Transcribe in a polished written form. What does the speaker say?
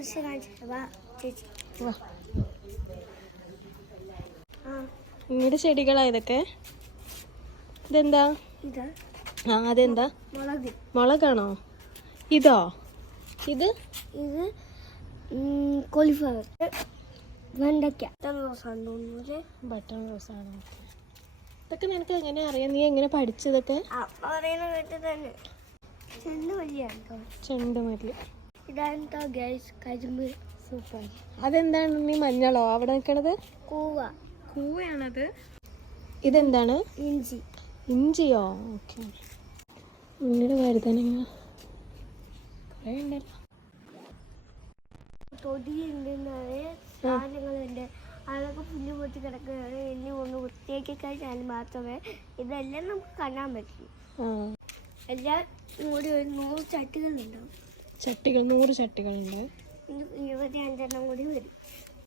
വാ. ഇങ്ങോട്ട് ചെടികളാ ഇതൊക്കെ? ഇതെന്താ? ആ അതെന്താ? മുളകാണോ ഇതോ? ഇത് കോളിഫ്ലവർ, വെണ്ടയ്ക്ക, ബട്ടൺ റോസാണോ? ഇതൊക്കെ നിനക്ക് എങ്ങനെ അറിയാം? നീ എങ്ങനെ പഠിച്ചതൊക്കെ? ചെണ്ടുമല്ലി. ഇതാണ് ഗൈസ് കരിമ്പ്. സൂപ്പർ. അതെന്താണ് നീ മഞ്ഞളോ അവിടെ നിൽക്കണത്? കൂവയാണത്. ഇതെന്താണ്? ഇഞ്ചി. ഇഞ്ചിയോ? ഓക്കെ. പിന്നീട് വഴുതനങ്ങ കുറേ ഉണ്ടല്ലോ. തൊടിയുണ്ട്, നിറയെ സാധനങ്ങളുണ്ട്. അതൊക്കെ പുല്ല് പൊട്ടി കിടക്കുകയാണ്. ഇനി ഒന്ന് വൃത്തിയാക്കി കഴിഞ്ഞാൽ മാത്രമേ ഇതെല്ലാം നമുക്ക് കാണാൻ പറ്റൂ. എല്ലാം കൂടി ഒരു 100 ചട്ടികളുണ്ടാവും. ചട്ടികൾ 100 ചട്ടികളുണ്ട്. 25 കൂടി വരും.